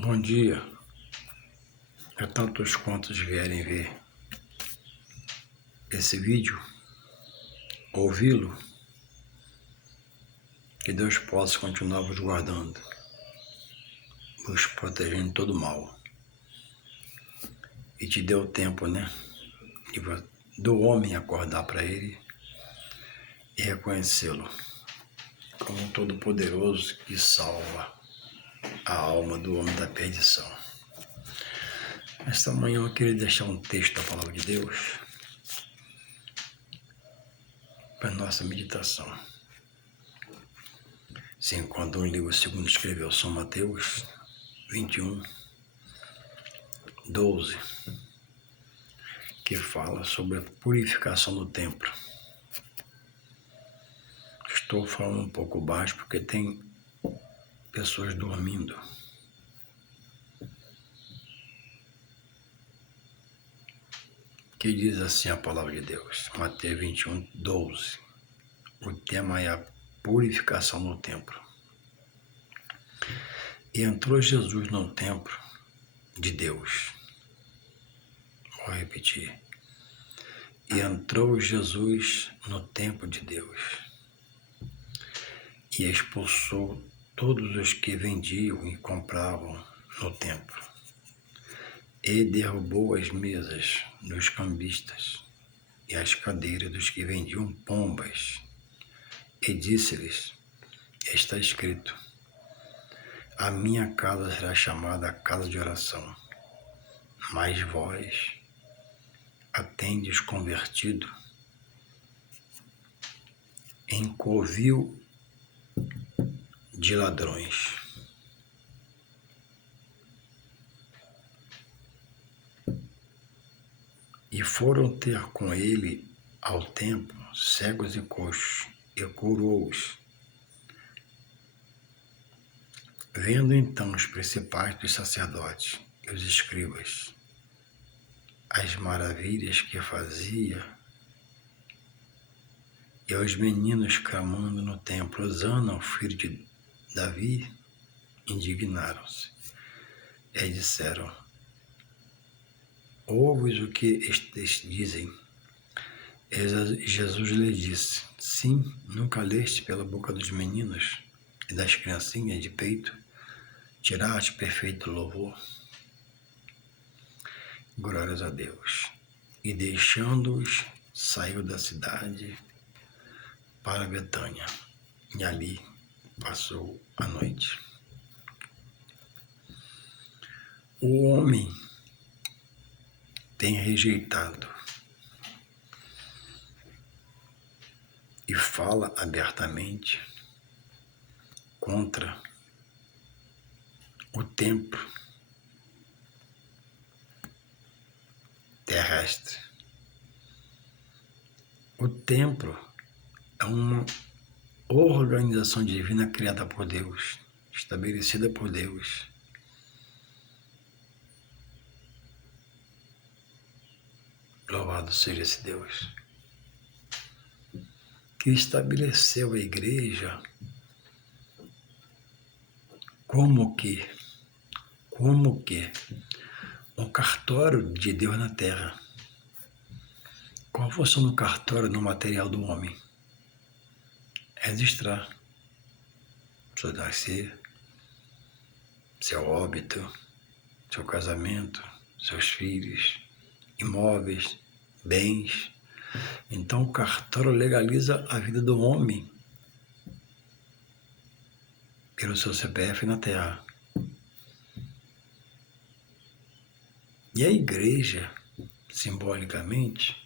Bom dia. A tantos quantos vierem ver esse vídeo, ouvi-lo, que Deus possa continuar vos guardando, vos protegendo de todo mal. E te deu tempo, do homem acordar para Ele e reconhecê-lo como um Todo-Poderoso que salva a alma do homem da perdição. Esta manhã eu queria deixar um texto da Palavra de Deus para nossa meditação. Se encontra no livro segundo escreveu São Mateus 21, 12, que fala sobre a purificação do templo. Estou falando um pouco baixo porque tem pessoas dormindo. Que diz assim a palavra de Deus, Mateus 21, 12. O tema é a purificação no templo. E entrou Jesus no templo de Deus. Vou repetir. E entrou Jesus no templo de Deus e expulsou todos os que vendiam e compravam no templo. E derrubou as mesas dos cambistas e as cadeiras dos que vendiam pombas. E disse-lhes, está escrito, a minha casa será chamada casa de oração, mas vós a tendes convertido em covil de ladrões. E foram ter com ele ao templo cegos e coxos, e curou-os. Vendo então os principais dos sacerdotes e os escribas as maravilhas que fazia, e os meninos clamando no templo, Hosana ao filho de Davi, indignaram-se e disseram, ouves o que estes dizem? E Jesus lhe disse, sim, nunca leste pela boca dos meninos e das criancinhas de peito, tiraste perfeito louvor. Glórias a Deus. E deixando-os, saiu da cidade para Betânia, e ali passou a noite. O homem tem rejeitado e fala abertamente contra o templo terrestre. O templo é uma organização divina criada por Deus, estabelecida por Deus. Louvado seja esse Deus, que estabeleceu a igreja como que um cartório de Deus na terra. Qual a função do cartório no material do homem? Registrar seu nascer, seu óbito, seu casamento, seus filhos, imóveis, bens. Então o cartório legaliza a vida do homem pelo seu CPF na terra. E a igreja, simbolicamente,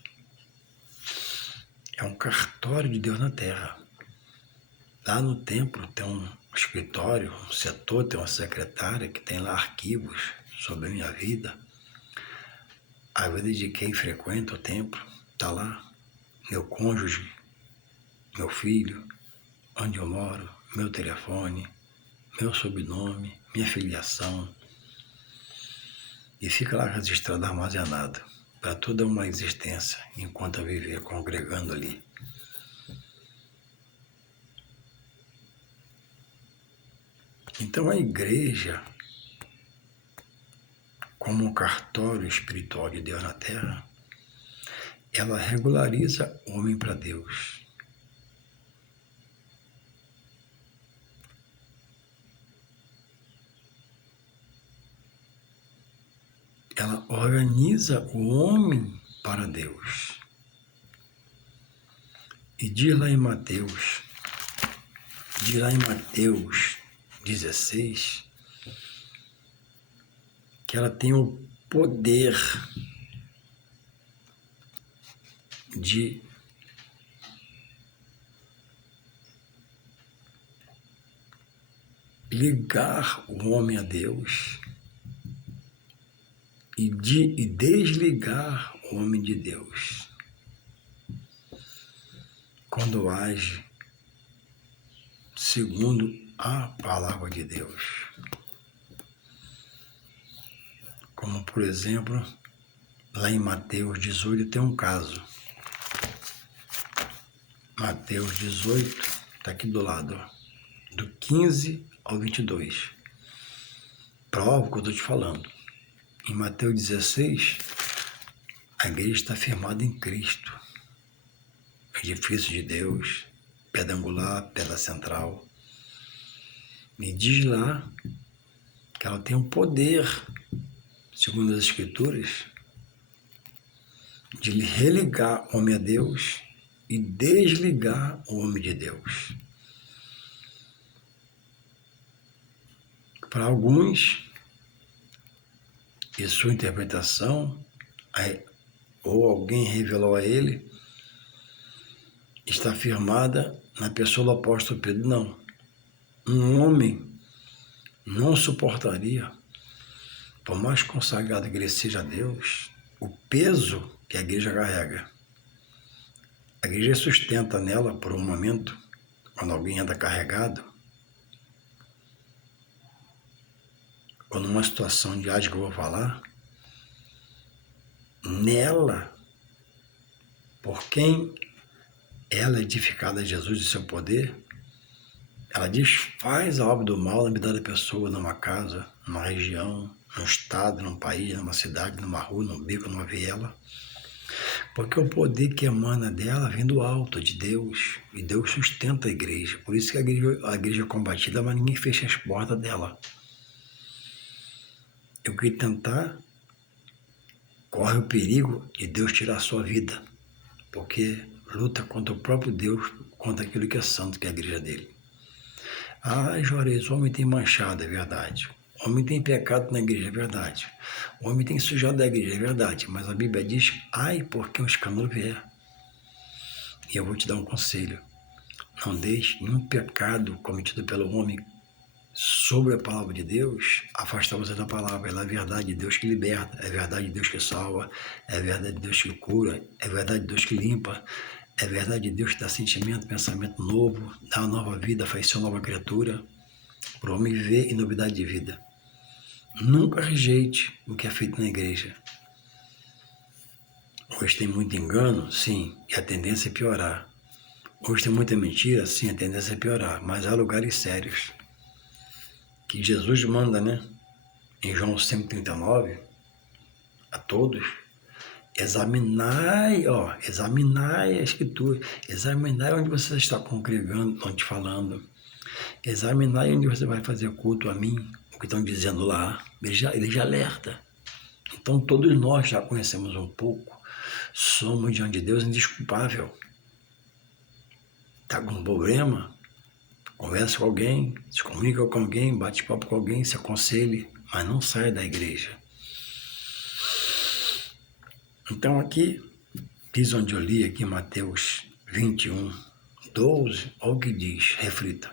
é um cartório de Deus na terra. Lá no templo tem um escritório, um setor, tem uma secretária que tem lá arquivos sobre a minha vida. A vida de quem frequenta o templo está lá. Meu cônjuge, meu filho, onde eu moro, meu telefone, meu sobrenome, minha filiação. E fica lá registrado, armazenado, para toda uma existência, enquanto eu viver congregando ali. Então a igreja como um cartório espiritual de Deus na Terra, ela regulariza o homem para Deus. Ela organiza o homem para Deus. E diz lá em Mateus 16, que ela tem o poder de ligar o homem a Deus e desligar o homem de Deus quando age segundo a palavra de Deus. Como, por exemplo, lá em Mateus 18 tem um caso. Mateus 18, está aqui do lado, ó, do 15 ao 22. Prova o que eu estou te falando. Em Mateus 16, a igreja está firmada em Cristo. Edifício de Deus, pedra angular, pedra central. Me diz lá que ela tem um poder, segundo as Escrituras, de religar o homem a Deus e desligar o homem de Deus. Para alguns, e sua interpretação, ou alguém revelou a ele, está firmada na pessoa do apóstolo Pedro. Não. Um homem não suportaria, por mais consagrado que ele seja a Deus, o peso que a igreja carrega. A igreja sustenta nela por um momento, quando alguém anda carregado, ou numa situação de que eu vou falar, nela, por quem ela é edificada, Jesus e seu poder, ela desfaz a obra do mal na vida da pessoa, numa casa, numa região, num estado, num país, numa cidade, numa rua, num beco, numa viela. Porque o poder que emana dela vem do alto, de Deus. E Deus sustenta a igreja. Por isso que a igreja é combatida, mas ninguém fecha as portas dela. Eu queria tentar, corre o perigo de Deus tirar a sua vida. Porque luta contra o próprio Deus, contra aquilo que é santo, que é a igreja dele. Ah, Juarez, o homem tem manchado, é verdade. O homem tem pecado na igreja, é verdade. O homem tem sujado a igreja, é verdade. Mas a Bíblia diz, ai, porque um escândalo vier. E eu vou te dar um conselho. Não deixe nenhum pecado cometido pelo homem sobre a palavra de Deus afastar você da palavra. Ela é a verdade de Deus que liberta, é a verdade de Deus que salva, é a verdade de Deus que cura, é a verdade de Deus que limpa, é a verdade de Deus que dá sentimento, pensamento novo, dá uma nova vida, faz ser uma nova criatura, para o homem viver em novidade de vida. Nunca rejeite o que é feito na igreja. Hoje tem muito engano, sim, e a tendência é piorar. Hoje tem muita mentira, sim, a tendência é piorar, mas há lugares sérios que Jesus manda, né? Em João 5,39, a todos, examinai a Escritura, examinai onde você está congregando, onde falando, examinai onde você vai fazer culto a mim, o que estão dizendo lá, ele já alerta. Então todos nós já conhecemos um pouco, somos diante de Deus indesculpável. Está com um problema? Conversa com alguém, se comunica com alguém, bate papo com alguém, se aconselhe, mas não saia da igreja. Então aqui, diz onde eu li aqui Mateus 21, 12, olha o que diz, reflita.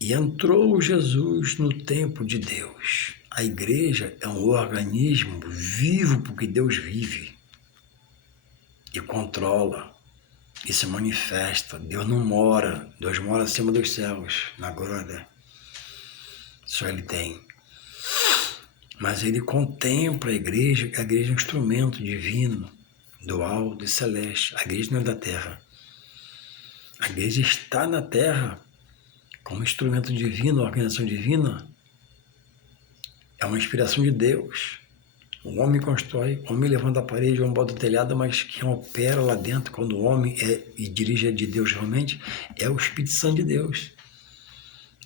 E entrou Jesus no templo de Deus. A igreja é um organismo vivo porque Deus vive e controla e se manifesta. Deus não mora, Deus mora acima dos céus, na glória. Só Ele tem. Mas Ele contempla a igreja é um instrumento divino, do alto e celeste. A igreja não é da terra. A igreja está na terra como instrumento divino, organização divina, É uma inspiração de Deus. O homem constrói, o homem levanta a parede, o homem bota o telhado, mas quem opera lá dentro, quando o homem e dirige de Deus realmente, é o Espírito Santo de Deus,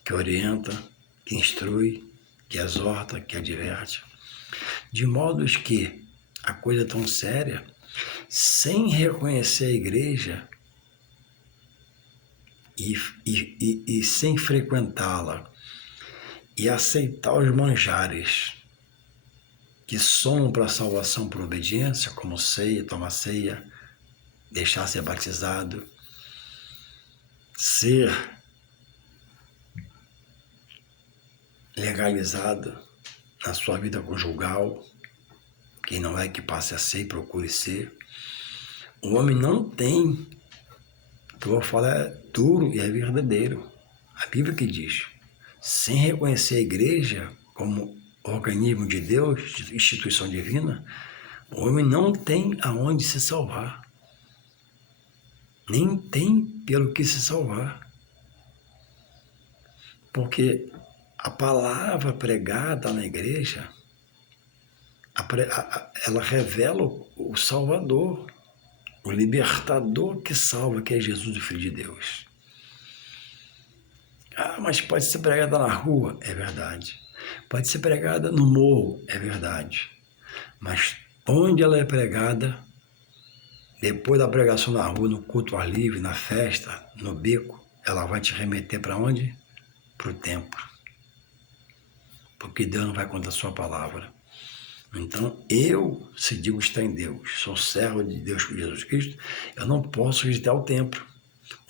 que orienta, que instrui, que exorta, que adverte. De modo que a coisa é tão séria, sem reconhecer a igreja e sem frequentá-la e aceitar os manjares que somam para a salvação por obediência, como ceia, tomar ceia, deixar ser batizado, ser legalizado na sua vida conjugal, quem não é que passe a ser e procure ser. O homem não tem, o que eu vou falar é duro e é verdadeiro. A Bíblia que diz, sem reconhecer a igreja como organismo de Deus, instituição divina, o homem não tem aonde se salvar. Nem tem pelo que se salvar. Porque a palavra pregada na igreja, ela revela o Salvador, o libertador que salva, que é Jesus, o Filho de Deus. Ah, mas pode ser pregada na rua, é verdade. Pode ser pregada no morro, é verdade. Mas onde ela é pregada, depois da pregação na rua, no culto ao ar livre, na festa, no beco, ela vai te remeter para onde? Para o templo. Porque Deus não vai contra a sua palavra. Então, se digo estar em Deus, sou servo de Deus por Jesus Cristo, eu não posso visitar o templo.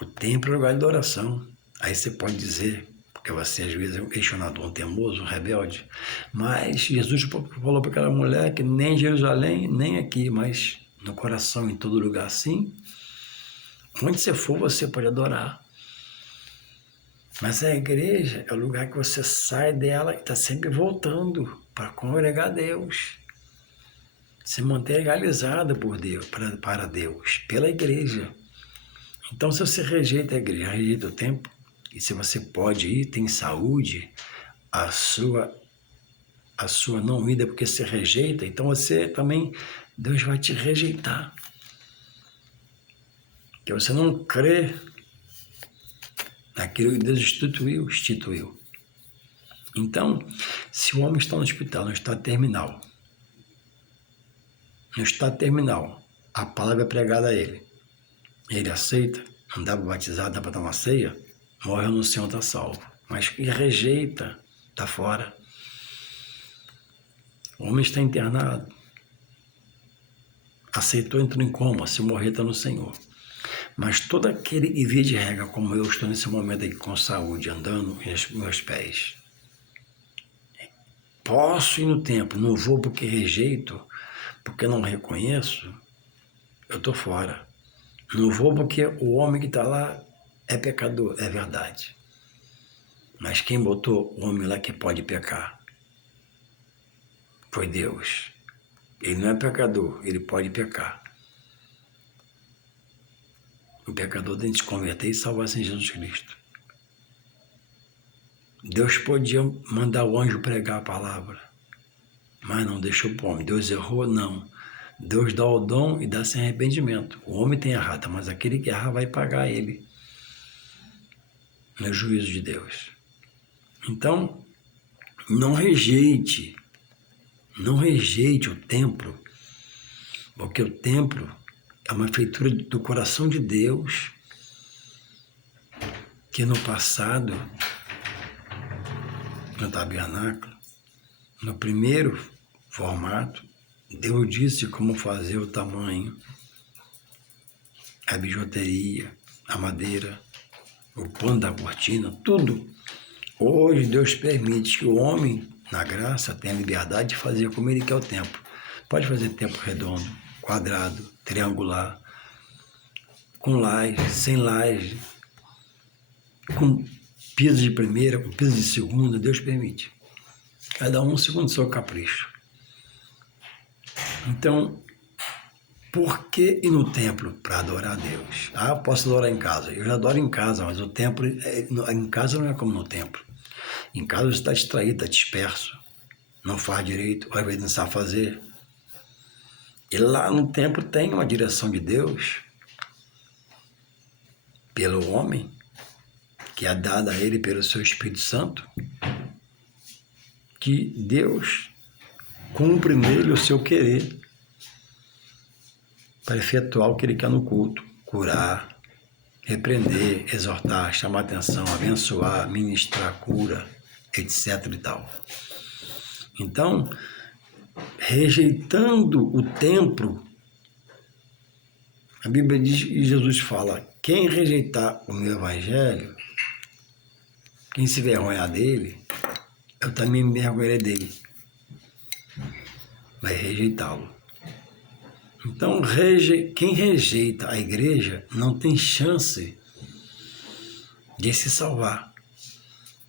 O templo é o lugar de oração. Aí você pode dizer, porque você às vezes é um questionador, um teimoso, um rebelde, mas Jesus falou para aquela mulher que nem em Jerusalém, nem aqui, mas no coração, em todo lugar, sim. Onde você for, você pode adorar. Mas a igreja é o lugar que você sai dela e está sempre voltando para congregar a Deus. Se manter legalizada por Deus, para Deus, pela igreja. Então, se você rejeita a igreja, rejeita o templo, e se você pode ir, tem saúde, a sua não ida porque você rejeita, então você também, Deus vai te rejeitar. Porque você não crê naquilo que Deus instituiu. Então, se o homem está no hospital, no estado terminal, a palavra é pregada a ele aceita, não dá para batizar, dá para tomar ceia, morre no Senhor, está salvo. Mas que rejeita, está fora. O homem está internado, aceitou, entrou em coma, se morrer está no Senhor. Mas todo aquele que via de regra, como eu estou nesse momento aqui com saúde, andando com meus pés, posso ir no templo, não vou porque rejeito, porque não reconheço, eu estou fora. Não vou porque o homem que está lá é pecador, é verdade. Mas quem botou o homem lá que pode pecar foi Deus. Ele não é pecador, ele pode pecar. O pecador tem que se converter e salvar-se em Jesus Cristo. Deus podia mandar o anjo pregar a palavra, mas não deixou para o homem. Deus errou? Não. Deus dá o dom e dá sem arrependimento. O homem tem errado, mas aquele que errar vai pagar ele no juízo de Deus. Então, não rejeite o templo, porque o templo é uma feitura do coração de Deus, que no passado, no tabernáculo, no primeiro formato, Deus disse como fazer o tamanho, a bijuteria, a madeira, o pano da cortina, tudo. Hoje Deus permite que o homem, na graça, tenha liberdade de fazer como ele quer o templo. Pode fazer templo redondo, quadrado, triangular, com laje, sem laje, com piso de primeira, com piso de segunda, Deus permite. Cada um segundo o seu capricho. Então, por que ir no templo? Para adorar a Deus. Ah, eu posso adorar em casa. Eu já adoro em casa, mas o templo, em casa não é como no templo. Em casa você está distraído, está disperso. não faz direito, ou às vezes não sabe fazer. E lá no templo tem uma direção de Deus pelo homem, que é dada a ele pelo seu Espírito Santo, que Deus cumpre nele o seu querer para efetuar o que ele quer no culto, curar, repreender, exortar, chamar atenção, abençoar, ministrar cura, etc. e tal. Então, rejeitando o templo, a Bíblia diz e Jesus fala: quem rejeitar o meu evangelho, quem se vergonhar dele, eu também me vergonharei dele. Vai rejeitá-lo. Então, quem rejeita a igreja não tem chance de se salvar,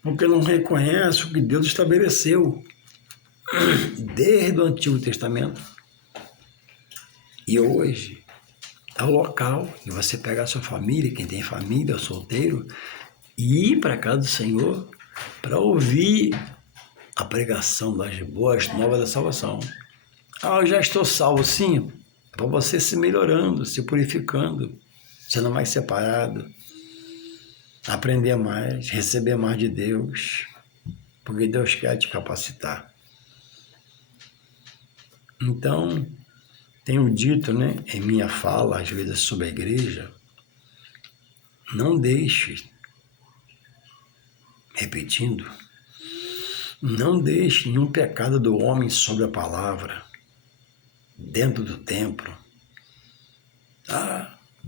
porque não reconhece o que Deus estabeleceu desde o Antigo Testamento. E hoje é o local de você pegar a sua família, quem tem família, solteiro, e ir para a casa do Senhor para ouvir a pregação das boas novas da salvação. Eu já estou salvo, sim, para você se melhorando, se purificando, sendo mais separado, aprender mais, receber mais de Deus, porque Deus quer te capacitar. Então, tenho dito, em minha fala, às vezes, sobre a igreja, não deixe, repetindo, não deixe nenhum pecado do homem sobre a palavra, dentro do templo.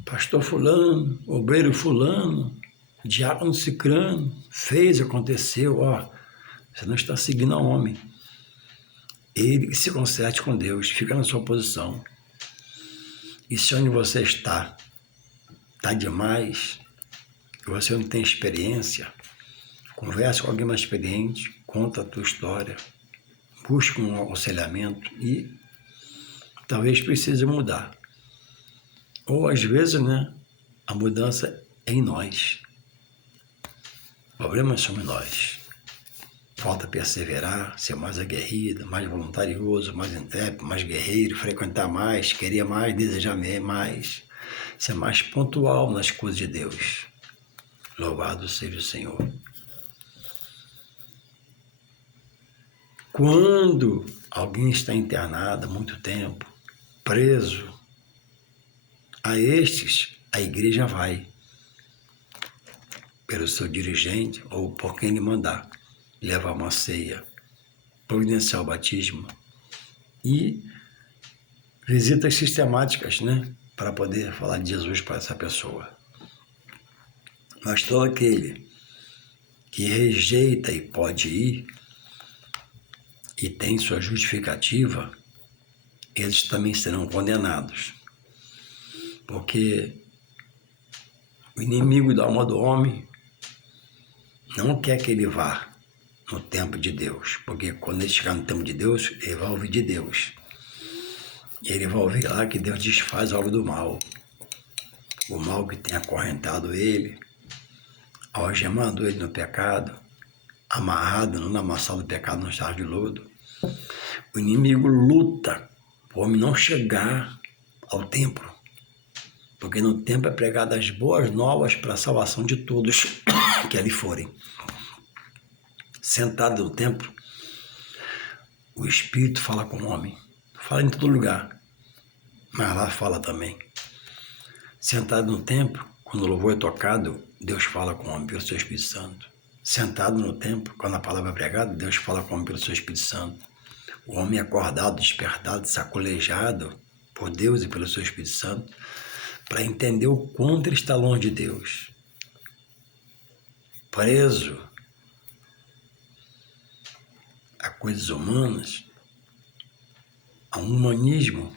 Pastor fulano, obreiro fulano, diácono cicrano, fez, aconteceu, você não está seguindo ao homem. Ele se conserte com Deus, fica na sua posição. E se onde você está demais, que você não tem experiência, converse com alguém mais experiente, conta a tua história, busque um aconselhamento e talvez precise mudar. Ou às vezes, a mudança é em nós. O problema somos nós. Falta perseverar, ser mais aguerrido, mais voluntarioso, mais intrépido, mais guerreiro, frequentar mais, querer mais, desejar mais, ser mais pontual nas coisas de Deus. Louvado seja o Senhor. Quando alguém está internado há muito tempo, preso, a estes a igreja vai, pelo seu dirigente ou por quem lhe mandar, levar uma ceia, providenciar o batismo e visitas sistemáticas, para poder falar de Jesus para essa pessoa. Mas todo aquele que rejeita e pode ir e tem sua justificativa, eles também serão condenados. Porque o inimigo da alma do homem não quer que ele vá no templo de Deus, porque quando ele chegar no templo de Deus, ele vai ouvir de Deus. E ele vai ouvir lá que Deus desfaz algo do mal. O mal que tem acorrentado ele, algemado ele no pecado, amarrado no lamaçal do pecado no estado de lodo. O inimigo luta para o homem não chegar ao templo, porque no templo é pregado as boas novas para a salvação de todos que ali forem. Sentado no templo, o Espírito fala com o homem. Fala em todo lugar, mas lá fala também. Sentado no templo, quando o louvor é tocado, Deus fala com o homem pelo seu Espírito Santo. Sentado no templo, quando a palavra é pregada, Deus fala com o homem pelo seu Espírito Santo. O homem acordado, despertado, sacolejado por Deus e pelo seu Espírito Santo, para entender o quanto ele está longe de Deus. Preso a coisas humanas, a um humanismo,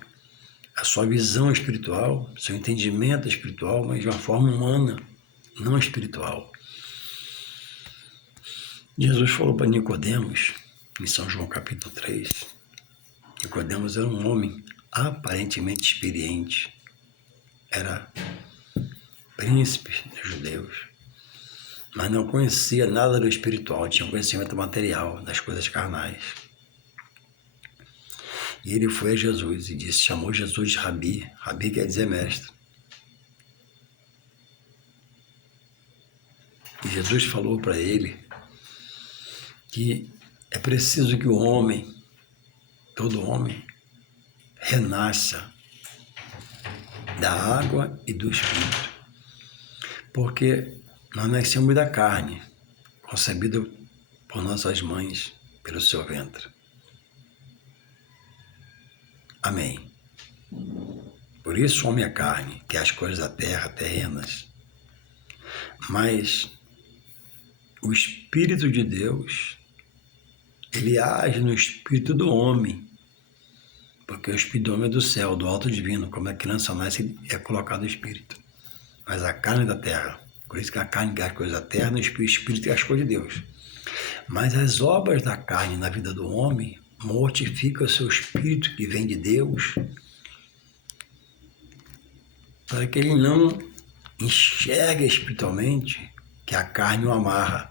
a sua visão espiritual, seu entendimento espiritual, mas de uma forma humana, não espiritual. Jesus falou para Nicodemos, em São João capítulo 3, Nicodemos era um homem aparentemente experiente, era príncipe dos judeus, mas não conhecia nada do espiritual, tinha um conhecimento material, das coisas carnais. E ele foi a Jesus e disse, chamou Jesus de Rabi. Rabi quer dizer mestre. E Jesus falou para ele que é preciso que o homem, todo homem, renasça da água e do Espírito. Porque nós nascemos da carne, concebida por nossas mães, pelo seu ventre. Amém. Por isso o homem é carne, que é as coisas da terra, terrenas. Mas o Espírito de Deus, ele age no espírito do homem, porque o espírito do homem é do céu, do alto divino, como a criança nasce, é colocado o espírito. Mas a carne é da terra, por isso que a carne é as coisas da terra, no espírito é as coisas de Deus. Mas as obras da carne na vida do homem mortificam o seu espírito que vem de Deus, para que ele não enxergue espiritualmente que a carne o amarra.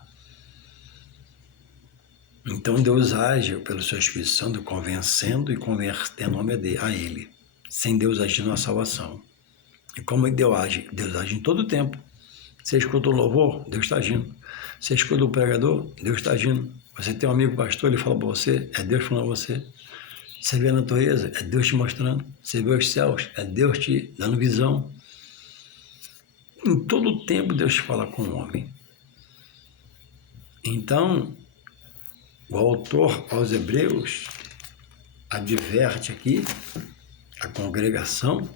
Então Deus age pelo seu Espírito Santo, convencendo e convertendo o homem a ele, sem Deus agir na salvação. E como Deus age? Deus age em todo o tempo. Você escuta o louvor, Deus está agindo. Você escuta o pregador, Deus está agindo. Você tem um amigo pastor, ele fala para você, é Deus falando para você. Você vê a natureza, é Deus te mostrando. Você vê os céus, é Deus te dando visão. Em todo o tempo Deus fala com o homem. Então, o autor aos Hebreus adverte aqui a congregação,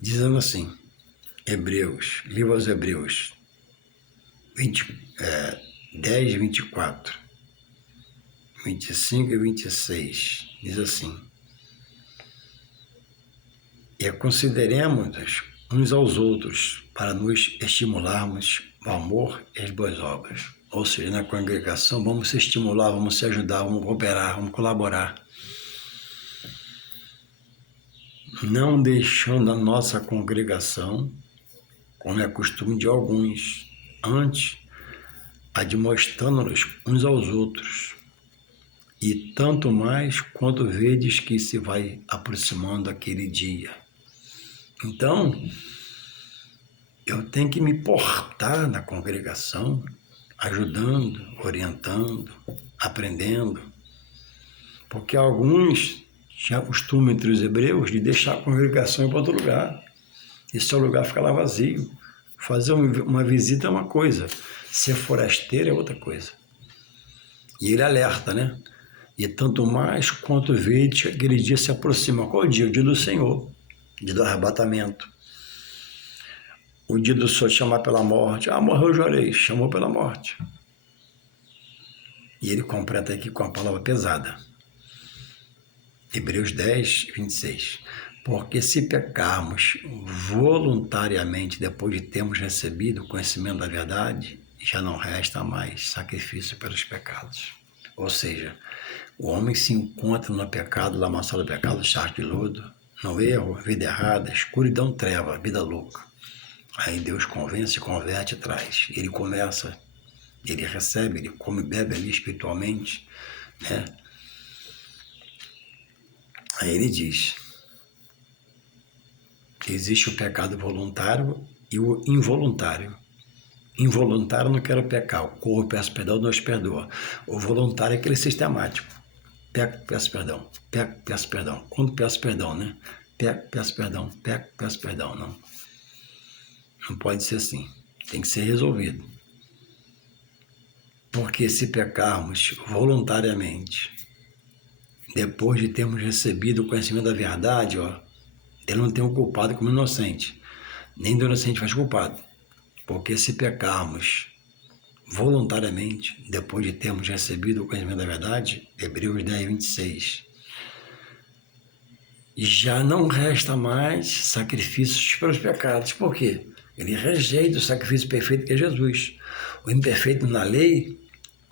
dizendo assim, livro aos Hebreus, 10, 24, 25 e 26, diz assim, e consideremos uns aos outros para nos estimularmos o amor e as boas obras. Ou seja, na congregação vamos se estimular, vamos se ajudar, vamos cooperar, vamos colaborar. Não deixando a nossa congregação, como é costume de alguns, antes admoestando-nos uns aos outros, e tanto mais quanto vedes que se vai aproximando aquele dia. Então, eu tenho que me portar na congregação, ajudando, orientando, aprendendo, porque alguns tinham costume entre os hebreus de deixar a congregação ir para outro lugar, e seu lugar fica lá vazio. Fazer uma visita é uma coisa, ser forasteiro é outra coisa. E ele alerta, né? E tanto mais quanto vê que aquele dia se aproxima. Qual é o dia? O dia do Senhor, o dia do arrebatamento. O dia do Senhor chamar pela morte. Ah, morreu Juarez, chamou pela morte. E ele completa aqui com a palavra pesada. Hebreus 10, 26. Porque se pecarmos voluntariamente depois de termos recebido o conhecimento da verdade, já não resta mais sacrifício pelos pecados. Ou seja, o homem se encontra no pecado, lamaçado do pecado, charco de lodo, no erro, vida errada, escuridão, treva, vida louca. Aí Deus convence, converte e traz. Ele começa, ele recebe, ele come, bebe ali espiritualmente, né? Aí ele diz que existe o pecado voluntário e o involuntário. Involuntário não quero pecar, o corpo peço perdão, Deus perdoa. O voluntário é aquele sistemático. Peco, peço perdão, peco, peço perdão. Quando peço perdão, né? Peco, peço perdão, peco, peço perdão. Não pode ser assim, tem que ser resolvido. Porque se pecarmos voluntariamente, depois de termos recebido o conhecimento da verdade, ele não tem o culpado como inocente, nem do inocente faz culpado. Porque se pecarmos voluntariamente, depois de termos recebido o conhecimento da verdade, Hebreus 10, 26, já não resta mais sacrifícios pelos pecados. Por quê? Ele rejeita o sacrifício perfeito que é Jesus. O imperfeito na lei,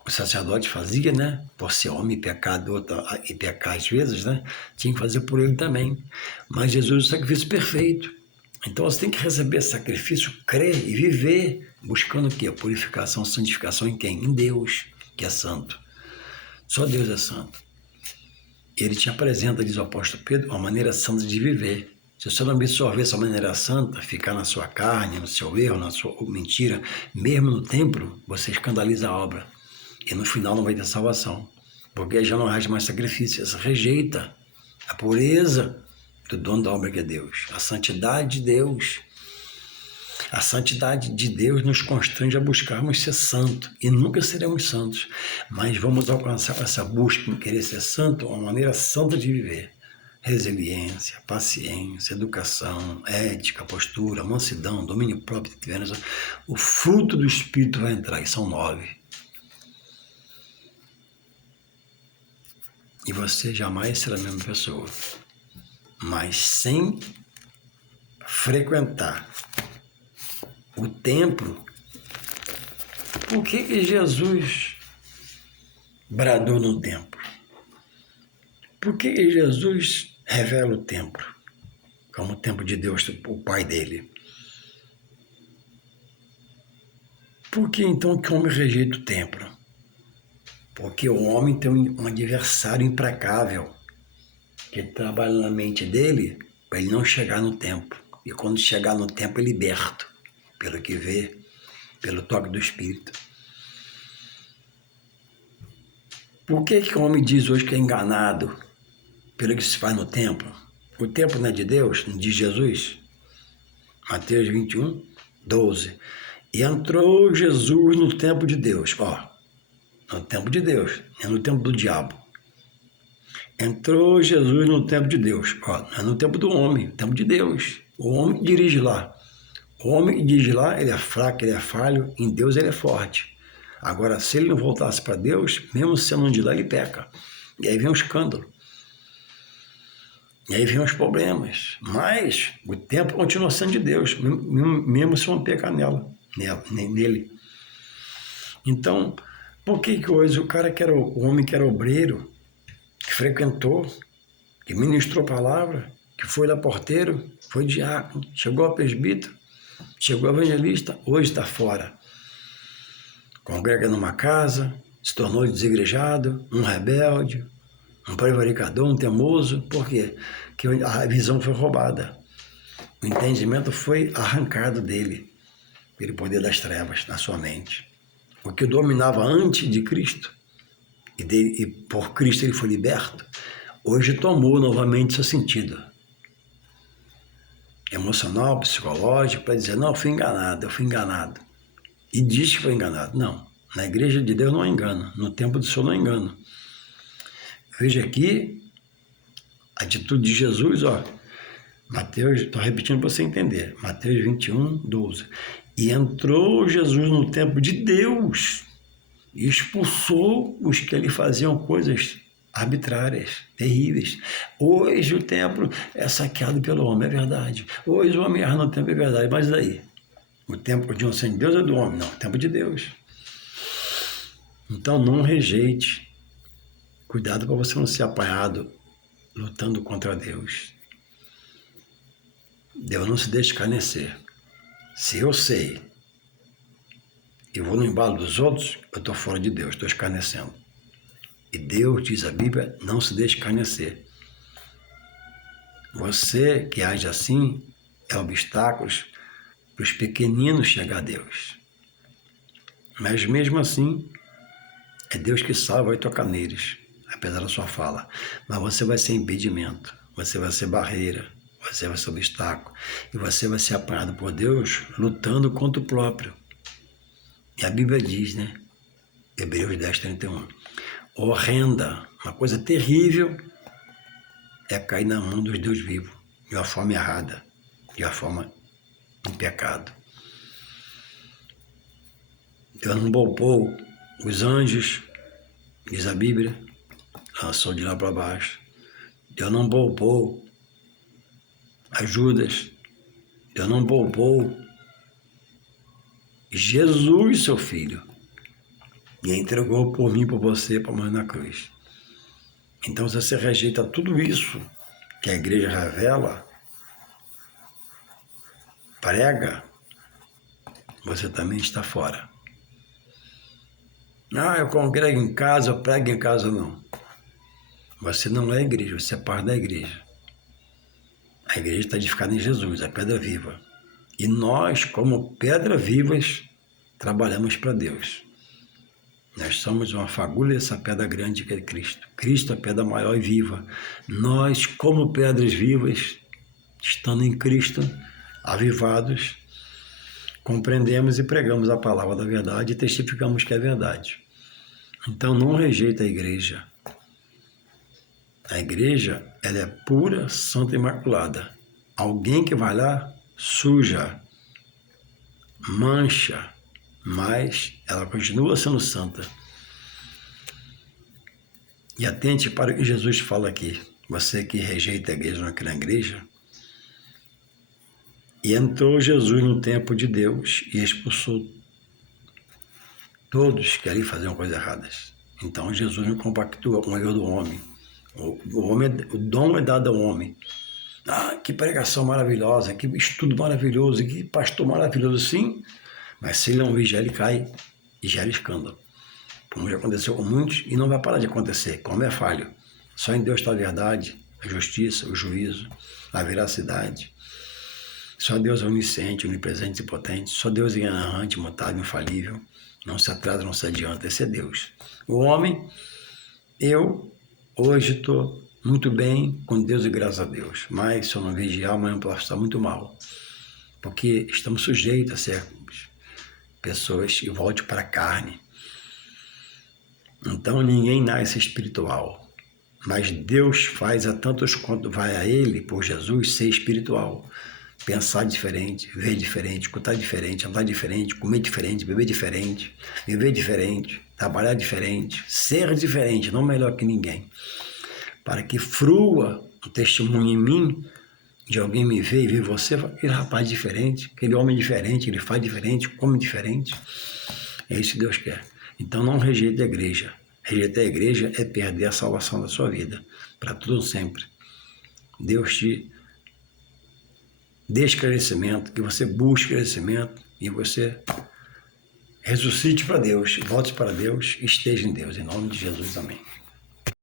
o sacerdote fazia, né? Por ser homem e pecar às vezes, né? Tinha que fazer por ele também. Mas Jesus é o sacrifício perfeito. Então você tem que receber esse sacrifício, crer e viver, buscando o quê? A purificação, santificação em quem? Em Deus, que é santo. Só Deus é santo. Ele te apresenta, diz o apóstolo Pedro, uma maneira santa de viver. Se você não absorver essa maneira santa, ficar na sua carne, no seu erro, na sua mentira, mesmo no templo, você escandaliza a obra. E no final não vai ter salvação. Porque já não resta mais sacrifício. Você rejeita a pureza do dono da obra que é Deus. A santidade de Deus. A santidade de Deus nos constrange a buscarmos ser santo. E nunca seremos santos. Mas vamos alcançar essa busca em querer ser santo, uma maneira santa de viver. Resiliência, paciência, educação, ética, postura, mansidão, domínio próprio, o fruto do Espírito vai entrar, e são 9. E você jamais será a mesma pessoa. Mas sem frequentar o templo, por que Jesus bradou no templo? Por que Jesus revela o templo como o templo de Deus, o Pai dele? Por que então que o homem rejeita o templo? Porque o homem tem um adversário implacável que trabalha na mente dele para ele não chegar no templo. E quando chegar no templo é liberto, pelo que vê, pelo toque do Espírito. Por que o homem diz hoje que é enganado pelo que se faz no templo? O templo não é de Deus, não diz Jesus? Mateus 21, 12. E entrou Jesus no templo de Deus, no templo de Deus, não é no templo do diabo. Entrou Jesus no templo de Deus, não é no templo do homem, no templo de Deus. O homem dirige lá. O homem que dirige lá, ele é fraco, ele é falho, em Deus ele é forte. Agora, se ele não voltasse para Deus, mesmo sendo de lá, ele peca. E aí vem um escândalo. E aí vem os problemas. Mas o templo continua sendo de Deus, mesmo se não pecar nele. Então, por que hoje o homem que era obreiro, que frequentou, que ministrou a palavra, que foi lá porteiro, foi diácono, chegou a presbítero, chegou a evangelista, hoje está fora. Congrega numa casa, se tornou desigrejado, um rebelde, um prevaricador, um teimoso. Por quê? Porque a visão foi roubada. O entendimento foi arrancado dele, pelo poder das trevas na sua mente. O que dominava antes de Cristo, e por Cristo ele foi liberto, hoje tomou novamente seu sentido emocional, psicológico, para dizer, não, eu fui enganado. E diz que foi enganado. Não, na igreja de Deus não há engano, no templo do Senhor não há engano. Veja aqui a atitude de Jesus, Mateus, estou repetindo para você entender, Mateus 21, 12. E entrou Jesus no templo de Deus e expulsou os que lhe faziam coisas arbitrárias, terríveis. Hoje o templo é saqueado pelo homem, é verdade. Hoje o homem erra no templo, é verdade. Mas daí? O templo de um sangue de Deus é do homem? Não, o templo de Deus. Então não rejeite. Cuidado para você não ser apanhado lutando contra Deus. Deus não se deixa escarnecer. Se eu sei e vou no embalo dos outros, eu estou fora de Deus, estou escarnecendo. E Deus, diz a Bíblia, não se deixa escarnecer. Você que age assim é obstáculos para os pequeninos chegar a Deus. Mas mesmo assim, é Deus que salva e toca neles, apesar da sua fala. Mas você vai ser impedimento, você vai ser barreira, você vai ser obstáculo. E você vai ser apanhado por Deus lutando contra o próprio. E a Bíblia diz, Hebreus 10, 31. Horrenda, uma coisa terrível é cair na mão dos Deus vivos, de uma forma errada, de uma forma em pecado. Deus não poupou os anjos, diz a Bíblia, lançou de lá para baixo. Deus não poupou as Judas, Deus não poupou Jesus, seu filho, e entregou por mim, por você, para morrer na cruz. Então, se você rejeita tudo isso que a igreja revela, prega, você também está fora. Eu congrego em casa, eu prego em casa, não. Você não é a igreja, você é parte da igreja. A igreja está edificada em Jesus, a pedra viva. E nós, como pedras vivas, trabalhamos para Deus. Nós somos uma fagulha dessa pedra grande que é Cristo. Cristo é a pedra maior e viva. Nós, como pedras vivas, estando em Cristo, avivados, compreendemos e pregamos a palavra da verdade e testificamos que é verdade. Então não rejeita a igreja. A igreja, ela é pura, santa e imaculada. Alguém que vai lá, suja, mancha, mas ela continua sendo santa. E atente para o que Jesus fala aqui. Você que rejeita a igreja, não crê na igreja. E entrou Jesus no templo de Deus e expulsou todos que ali faziam coisas erradas. Então Jesus não compactua com o erro do homem. O dom é dado ao homem. Ah, que pregação maravilhosa, que estudo maravilhoso, que pastor maravilhoso, sim. Mas se ele não vigiar, ele cai e gera escândalo. Como já aconteceu com muitos e não vai parar de acontecer. Como é falho. Só em Deus está a verdade, a justiça, o juízo, a veracidade. Só Deus é onisciente, onipresente e potente. Só Deus é inerrante, imutável, infalível. Não se atrasa, não se adianta. Esse é Deus. O homem, eu hoje estou muito bem com Deus e graças a Deus. Mas se eu não vigiar, amanhã eu posso estar muito mal. Porque estamos sujeitos a ser pessoas que voltem para a carne. Então ninguém nasce espiritual. Mas Deus faz a tantos quanto vai a Ele, por Jesus, ser espiritual. Pensar diferente, ver diferente, escutar diferente, andar diferente, comer diferente, beber diferente, viver diferente, trabalhar diferente, ser diferente, não melhor que ninguém. Para que frua o testemunho em mim, de alguém me ver e ver você, aquele rapaz diferente, aquele homem diferente, ele faz diferente, come diferente. É isso que Deus quer. Então não rejeite a igreja. Rejeitar a igreja é perder a salvação da sua vida, para tudo sempre. Deus te dê esclarecimento, que você busque esclarecimento e você ressuscite para Deus, volte para Deus, esteja em Deus. Em nome de Jesus, amém.